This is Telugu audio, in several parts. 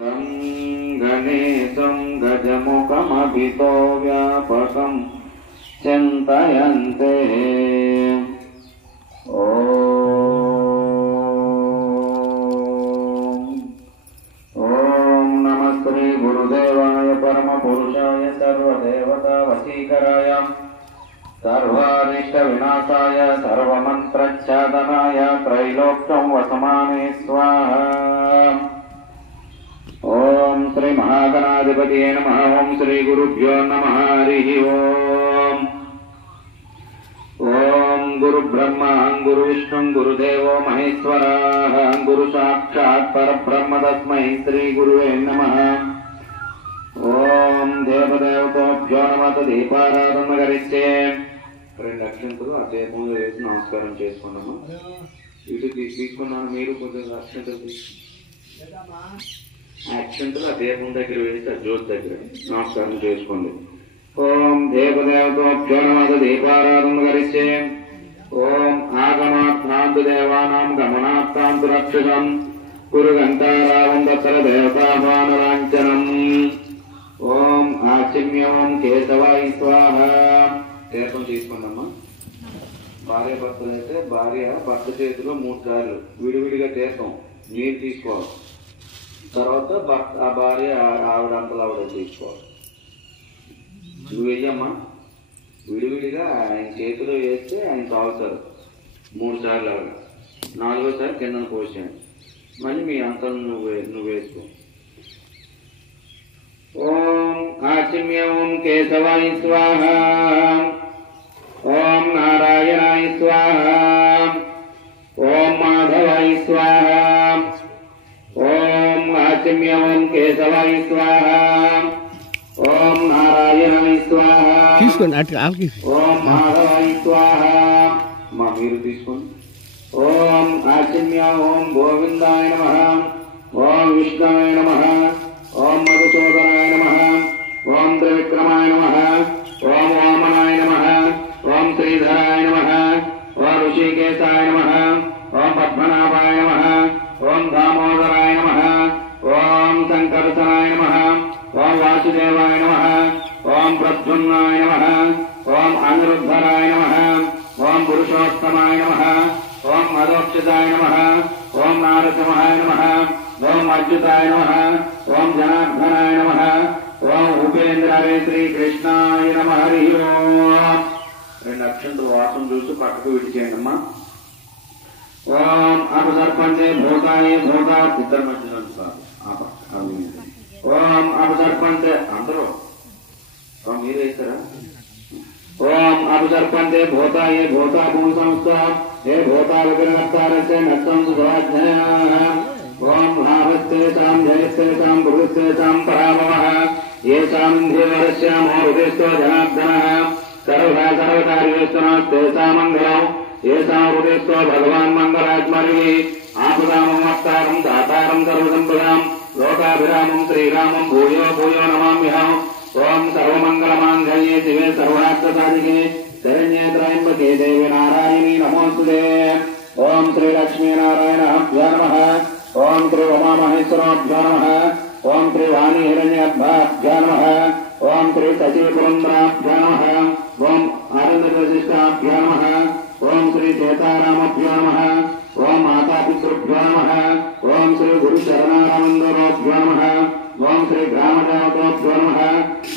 तं गणेशं गजमुखमभितो व्यापकं चिन्तयन्ते। ॐ नमः श्री गुरुदेवाय परमपुरुषाय सर्वदेवतावशीकराय सर्वानिष्टविनाशाय सर्वमन्त्रच्छादनाय त्रैलोक्यं वसमाने स्वाहा। ओम श्री महागणाधिपतये नमः। ओम श्री गुरुभ्यो नमः। हरिः ओम। ओम गुरु ब्रह्मा गुरु विष्णु गुरुदेवो महेश्वरः गुरु साक्षात् परब्रह्म तस्मै श्री गुरुवे नमः। ओम देवदेवताभ्यो नमः। దీపారాధన కరిస్తే రెండు అక్షంతలు ఆ దీపం వేసి నమస్కారం చేసుకున్నాము. ఇటు తీసుకున్నాను, మీరు కొద్దిగా అక్షంతలు అక్షంతలు ఆ దీపం దగ్గర వేసి ఆ జ్యోతి దగ్గర నమస్కారం చేసుకోండి. ఓం దేవదేవతోభ్యో నమః. దీపారాధన కరిస్తే ఓం ఆగమాత్నాంతు దేవానాం గమనాత్తాంతు రక్షకం గురు గంటారావం దత్తర దేవతాభానలాంఛనం. ఓం ఆచిమ్యం కేశవాయ స్వాహ. దీపం తీసుకున్నామా. భార్య భర్తలు అయితే భార్య భర్త చేతిలో 3 సార్లు విడివిడిగా తీర్థం నీరు తీసుకోవాలి. తర్వాత ఆ భార్య ఆవిడంతలు ఆవిడ తీసుకోవాలి. నువ్వు వెయ్యమ్మా. విడివిడిగా ఆయన చేతిలో వేస్తే ఆయన తాగుతారు 3 సార్లు ఆవిడ. 4వసారి కిందన పోసాను. మళ్ళీ మీ అంతలు నువ్వు వేసుకో. ఓం ఆచిమ్యం కేశవాయ స్వాహ. ఓం నారాయణాయ స్వాహ. ఓం మాధవాయ స్వాహ. ఓం ఆచిమ్యం కేశవాయ స్వాహ. ఓం నారాయణాయ స్వాహ. ఓం మాధవాయ స్వాహ. మీరు తీసుకోండి. ఓం ఆచిమ్యం ఓం గోవిందాయ నమః. ఓం విష్ణువే నమః. ఓం మధుసూదనాయ నమః. ఓం త్రివిక్రమాయ నమః. ఓం వామనాయ నమః. ఓం శ్రీధరాయ నమః. ఓం ఋషికేశాయ నమః. ఓం పద్మనాభాయ నమః. ఓం దామోదరాయ నమః. ఓం శంకర్షణాయ నమః. ఓం వాసుదేవాయ నమః. ఓం ప్రద్యుమ్నాయ నమః. ఓం అనిరుద్ధరాయ నమః. ఓం పురుషోత్తమాయ నమః. ఓం మధోక్షజాయ నమః. ఓం నారసింహాయ నమః. ఓం అచ్యుతాయ నమః. ఓం జనార్దనాయ నమః. ఓం ఉపేంద్రాయ శ్రీకృష్ణాయ నమః. హరి ఓం. 2 అక్షంతలు వాసం చూసి పక్కకు విడిచేయండి అమ్మా. ఓం అపసర్పంచే భూతాయ భూత ఇద్దరు మధ్యలో కాదు. ఓం అపసర్పంచే అందరూ మీరు వేస్తారా? ఓం అపసర్పంచే భూతాయ భూత భూసంస్థ హే భూతాలకర్తారస్య నత్తం సుధాధ్యాయ. ఓం మహాభస్తేషాం జయస్తేషాం గురుస్తేషాం పరాభవః ఏషాం దేవరస్యామో హృదయస్థో జనార్దనః సర్వదా సర్వకార్యేషునాస్తేషాం మంగళం ఏషాం హృదయస్థో భగవాన్ మంగళాత్మరిః ఆపదామవతారం దాతారం సర్వసంపదాం లోకాభిరామం శ్రీరామం భూయో భూయో నమామ్యహం. ఓం సర్వమంగళమాంగళ్యే శివే సర్వార్థసాధికే శరణ్యే త్రయంబకే దేవి నారాయణీ నమోస్తుతే. ఓం శ్రీ లక్ష్మీనారాయణాభ్యో నమః. ఓం శ్రీ ఉమామహేశ్వరాభ్యో నమః. ఓం శ్రీ వాణీ హిరణ్యాభ్యాభ్యో నమః. ఓం శ్రీ సచీపురంద్రాభ్యో నమః. ఓం ఆనందవశిష్టాభ్యో నమః. ఓం శ్రీ సీతారామభ్యో నమః. ఓం మాతాపితృభ్యో నమః. ఓం శ్రీ గురుశరణానందరోభ్యో నమః. ఓం శ్రీ గ్రామదేవతోభ్యో నమః.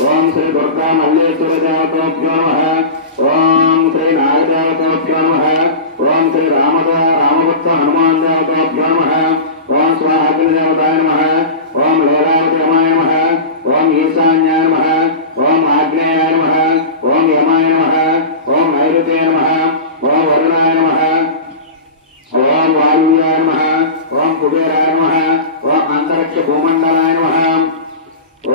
ఓం శ్రీ దుర్గా మల్లేశ్వర దేవతోభ్యో నమః. ఓం శ్రీ నాగదేవతోభ్యో నమః. ఓం శ్రీ రామభక్త హనుమాన్ దేవతోభ్యో నమః. ఓం స్వాహాగ్నిదేవతాయ నమః. ఓం లీలావతి రమాయ నమః. ఓం ఈశాన్యాయ నమః. ఓం ఆగ్నేయాయ నమః. ఓం యమాయ నమః. ఓం నైరుతే నమః. ఓం వరుణాయ నమః. ఓం వాయువ్యాయ నమః. ఓం కుబేరాయ నమః. ఓం అంతరిక్ష భూమండలాయ నమః.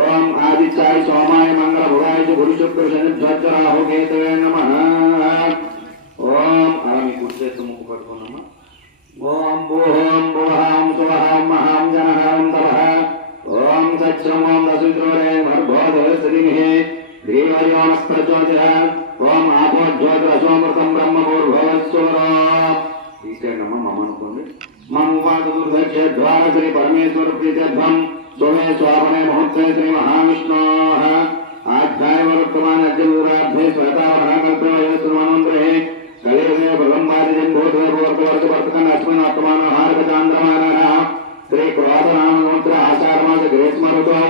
ఓం ఆదిత్యాయ సోమాయ మంగళ భువాయ గురు శుక్ర శని ధ్వజరాహు కేతవే నమః. ఓం అలా మీ కుర్చేస్తూ ముక్కు పట్టుకున్నామా. ఓం భూహోం భువహాం సువహాం మహాం జనహాం తపః. ఓం సత్యమోం వసుద్రోరే భర్గో దేవశ్రీః ధీమయోనః. ఓం ఆపో జ్యోతిరసోమృతం బ్రహ్మభూర్భువస్సురా. తీసేయండి అమ్మ మమ్మ అనుకోండి. మమ్మ ద్వార శ్రీ పరమేశ్వర ప్రీత్యర్థం सोमे स्वापने मुहूर्ते श्री महाविष्णोः आध्यात्मवर्तमानद्यराध्ये श्वेतावरणकल्पे कलेने प्रलम्बादिजम्भूतवर्तवर्तकन् अस्मिन् वर्तमानो हारकचान्द्रमानः श्री क्रोधनाममन्त्र आचारमास ग्रीष्मऋतौ